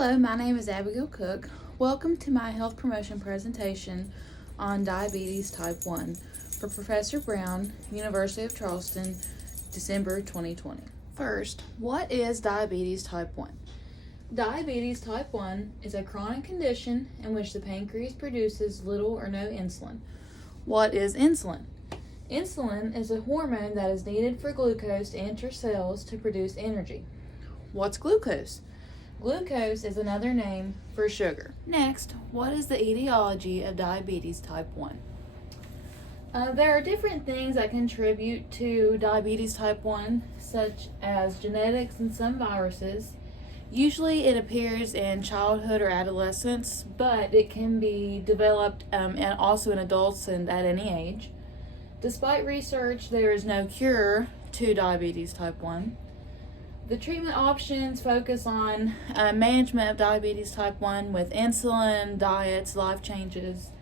Hello, my name is Abigail Cook. Welcome to my health promotion presentation on diabetes type 1 for Professor Brown, University of Charleston, December 2020. First, what is diabetes type 1? Diabetes type 1 is a chronic condition in which the pancreas produces little or no insulin. What is insulin? Insulin is a hormone that is needed for glucose to enter cells to produce energy. What's glucose? Glucose is another name for sugar. Next, what is the etiology of diabetes type 1? There are different things that contribute to diabetes type 1, such as genetics and some viruses. Usually it appears in childhood or adolescence, but it can be developed and also in adults and at any age. Despite research, there is no cure to diabetes type 1. The treatment options focus on management of diabetes type 1 with insulin, diets, life changes.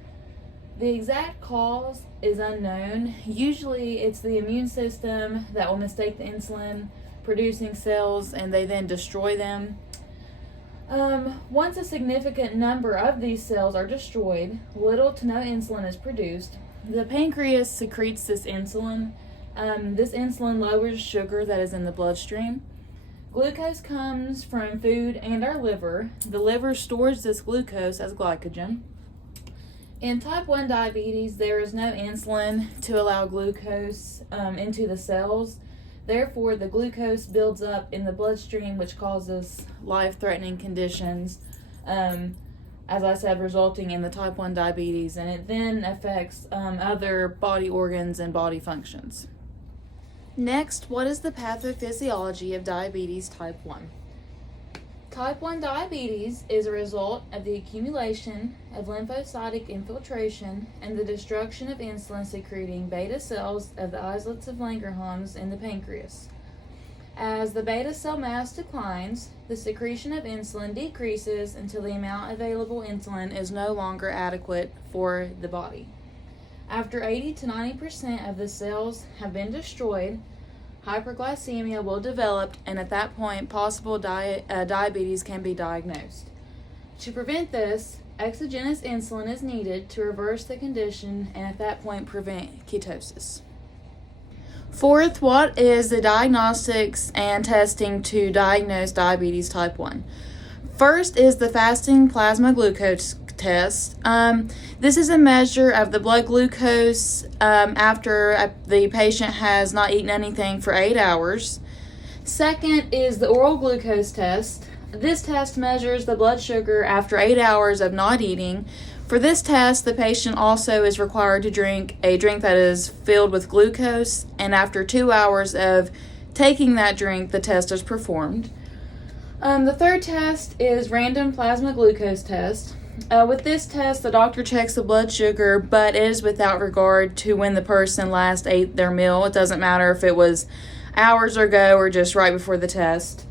The exact cause is unknown. Usually it's the immune system that will mistake the insulin producing cells and they then destroy them. Once a significant number of these cells are destroyed, little to no insulin is produced. The pancreas secretes this insulin. This insulin lowers sugar that is in the bloodstream. Glucose comes from food and our liver. The liver stores this glucose as glycogen. In type 1 diabetes, there is no insulin to allow glucose into the cells. Therefore, the glucose builds up in the bloodstream, which causes life-threatening conditions, as I said, resulting in the type 1 diabetes, and it then affects other body organs and body functions. Next, what is the pathophysiology of diabetes type 1? Type 1 diabetes is a result of the accumulation of lymphocytic infiltration and the destruction of insulin-secreting beta cells of the islets of Langerhans in the pancreas. As the beta cell mass declines, the secretion of insulin decreases until the amount of available insulin is no longer adequate for the body. After 80 to 90% of the cells have been destroyed, hyperglycemia will develop, and at that point, possible diabetes can be diagnosed. To prevent this, exogenous insulin is needed to reverse the condition and at that point prevent ketosis. Fourth, what is the diagnostics and testing to diagnose diabetes type 1? First is the fasting plasma glucose test. This is a measure of the blood glucose after the patient has not eaten anything for 8 hours. Second is the oral glucose test. This test measures the blood sugar after 8 hours of not eating. For this test, the patient also is required to drink a drink that is filled with glucose, and after 2 hours of taking that drink, the test is performed. The third test is random plasma glucose test. With this test, the doctor checks the blood sugar, but it is without regard to when the person last ate their meal. It doesn't matter if it was hours ago or just right before the test.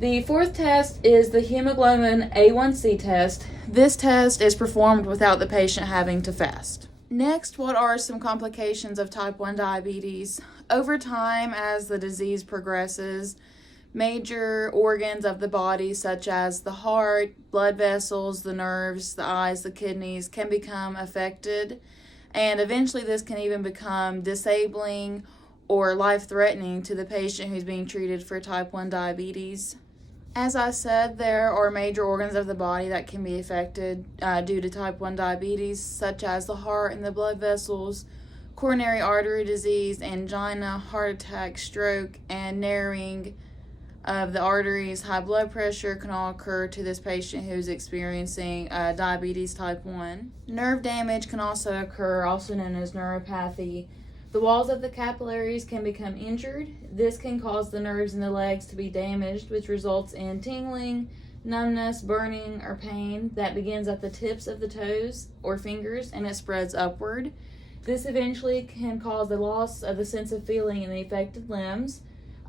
The fourth test is the hemoglobin A1C test. This test is performed without the patient having to fast. Next, what are some complications of type 1 diabetes? Over time, as the disease progresses, major organs of the body, such as the heart, blood vessels, the nerves, the eyes, the kidneys, can become affected, and eventually this can even become disabling or life-threatening to the patient who's being treated for type 1 diabetes. As I said, there are major organs of the body that can be affected due to type 1 diabetes, such as the heart and the blood vessels, coronary artery disease, angina, heart attack, stroke, and narrowing of the arteries. High blood pressure can all occur to this patient who's experiencing diabetes type 1. Nerve damage can also occur, also known as neuropathy. The walls of the capillaries can become injured. This can cause the nerves in the legs to be damaged, which results in tingling, numbness, burning, or pain that begins at the tips of the toes or fingers and it spreads upward. This eventually can cause the loss of the sense of feeling in the affected limbs.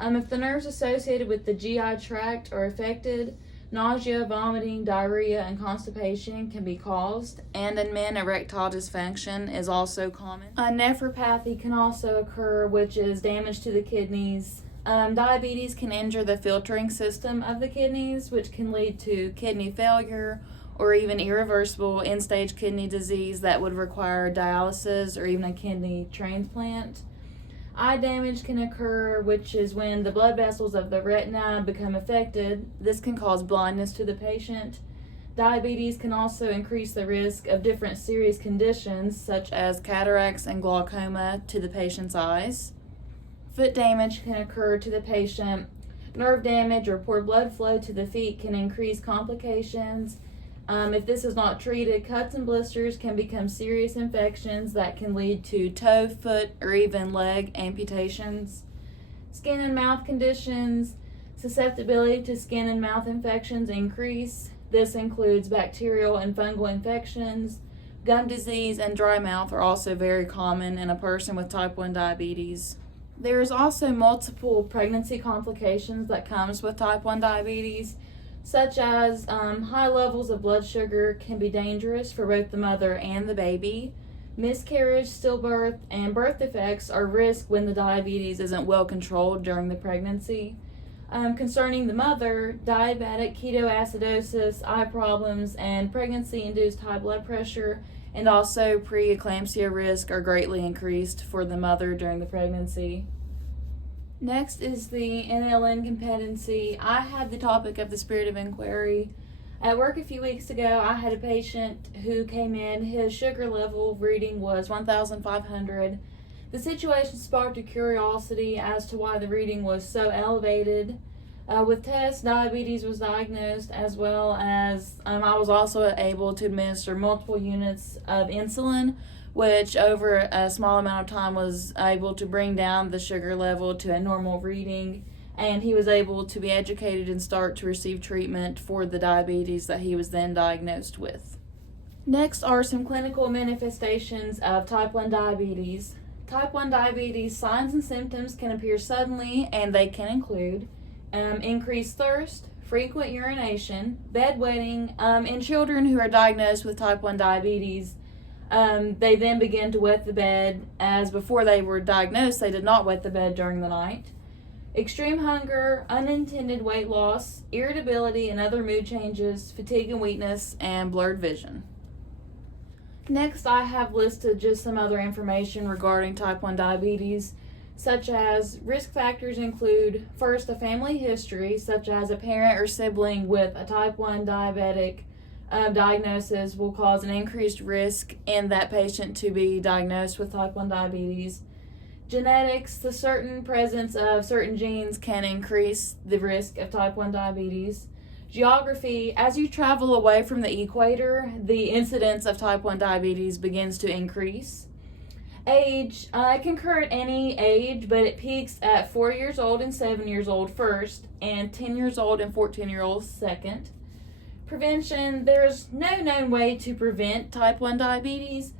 If the nerves associated with the GI tract are affected, nausea, vomiting, diarrhea, and constipation can be caused. And in men, erectile dysfunction is also common. Nephropathy can also occur, which is damage to the kidneys, Diabetes can injure the filtering system of the kidneys, which can lead to kidney failure or even irreversible end-stage kidney disease that would require dialysis or even a kidney transplant. Eye damage can occur, which is when the blood vessels of the retina become affected. This can cause blindness to the patient. Diabetes can also increase the risk of different serious conditions such as cataracts and glaucoma to the patient's eyes. Foot damage can occur to the patient. Nerve damage or poor blood flow to the feet can increase complications. If this is not treated, cuts and blisters can become serious infections that can lead to toe, foot, or even leg amputations. Skin and mouth conditions, susceptibility to skin and mouth infections increase. This includes bacterial and fungal infections. Gum disease and dry mouth are also very common in a person with type 1 diabetes. There is also multiple pregnancy complications that comes with type 1 diabetes, such as high levels of blood sugar can be dangerous for both the mother and the baby. Miscarriage, stillbirth, and birth defects are risk when the diabetes isn't well controlled during the pregnancy. Concerning the mother, diabetic ketoacidosis, eye problems, and pregnancy-induced high blood pressure and also preeclampsia risk are greatly increased for the mother during the pregnancy. Next is the NLN competency. I had the topic of the spirit of inquiry. At work a few weeks ago, I had a patient who came in. His sugar level reading was 1,500. The situation sparked a curiosity as to why the reading was so elevated. With tests, diabetes was diagnosed, as well as I was also able to administer multiple units of insulin, which over a small amount of time was able to bring down the sugar level to a normal reading, and he was able to be educated and start to receive treatment for the diabetes that he was then diagnosed with. Next are some clinical manifestations of type 1 diabetes. Type 1 diabetes signs and symptoms can appear suddenly, and they can include increased thirst, frequent urination, bedwetting. In children who are diagnosed with type 1 diabetes, they then begin to wet the bed, as before they were diagnosed, they did not wet the bed during the night. Extreme hunger, unintended weight loss, irritability and other mood changes, fatigue and weakness, and blurred vision. Next, I have listed just some other information regarding type 1 diabetes, such as risk factors include, first, a family history, such as a parent or sibling with a type 1 diabetic diagnosis will cause an increased risk in that patient to be diagnosed with type 1 diabetes. Genetics, the certain presence of certain genes can increase the risk of type 1 diabetes. Geography, as you travel away from the equator, the incidence of type 1 diabetes begins to increase. Age, it can occur at any age, but it peaks at 4 years old and 7 years old first, and 10 years old and 14-year-olds second. Prevention, there's no known way to prevent type 1 diabetes.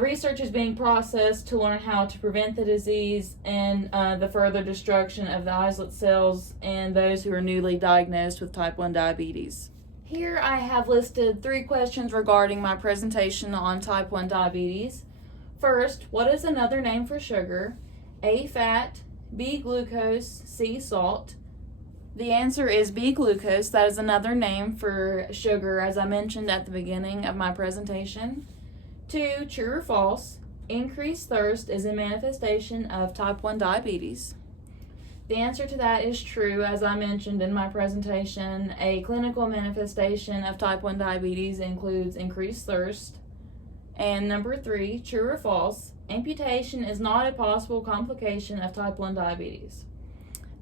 Research is being processed to learn how to prevent the disease and the further destruction of the islet cells in those who are newly diagnosed with type 1 diabetes. Here I have listed 3 questions regarding my presentation on type 1 diabetes. First, what is another name for sugar? A, fat, B, glucose, C, salt. The answer is B, glucose. That is another name for sugar, as I mentioned at the beginning of my presentation. 2, true or false, increased thirst is a manifestation of type 1 diabetes. The answer to that is true, as I mentioned in my presentation. A clinical manifestation of type 1 diabetes includes increased thirst. And number 3, true or false, amputation is not a possible complication of type 1 diabetes.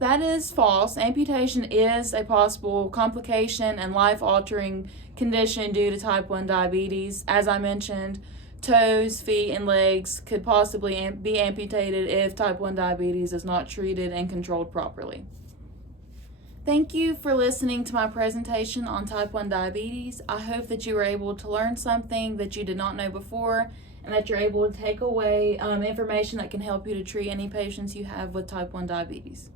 That is false. Amputation is a possible complication and life-altering condition due to type 1 diabetes. As I mentioned, toes, feet, and legs could possibly be amputated if type 1 diabetes is not treated and controlled properly. Thank you for listening to my presentation on type 1 diabetes. I hope that you were able to learn something that you did not know before, and that you're able to take away information that can help you to treat any patients you have with type 1 diabetes.